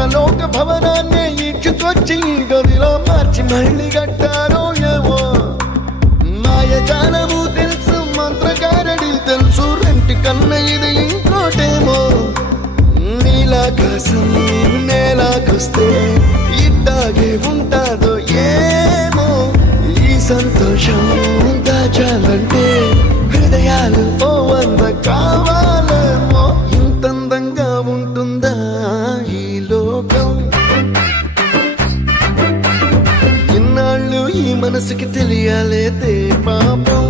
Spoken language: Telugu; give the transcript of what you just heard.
ఇంద్రలోక భవనాన్ని ఈడ్చుకొచ్చి గదిలో మార్చి మళ్ళీ కట్టారో ఏమో మాయజాలము తెలుసు మంత్రగారడి తెలుసు రెంటి కన్న ఇది ఇంకోటేమో నీలాకాశం నేలాకొస్తే ఇట్టాగే ఉంటాదో ఏమో ఈ సంతోషం దాచాలంటే హృదయాలు ఓ వంద కావాలేమో ఇంతందంగా ఉంటుందా ఈ లోకం ఇన్నాళ్ళు ఈ మనసుకి తెలియాలేదే పాపం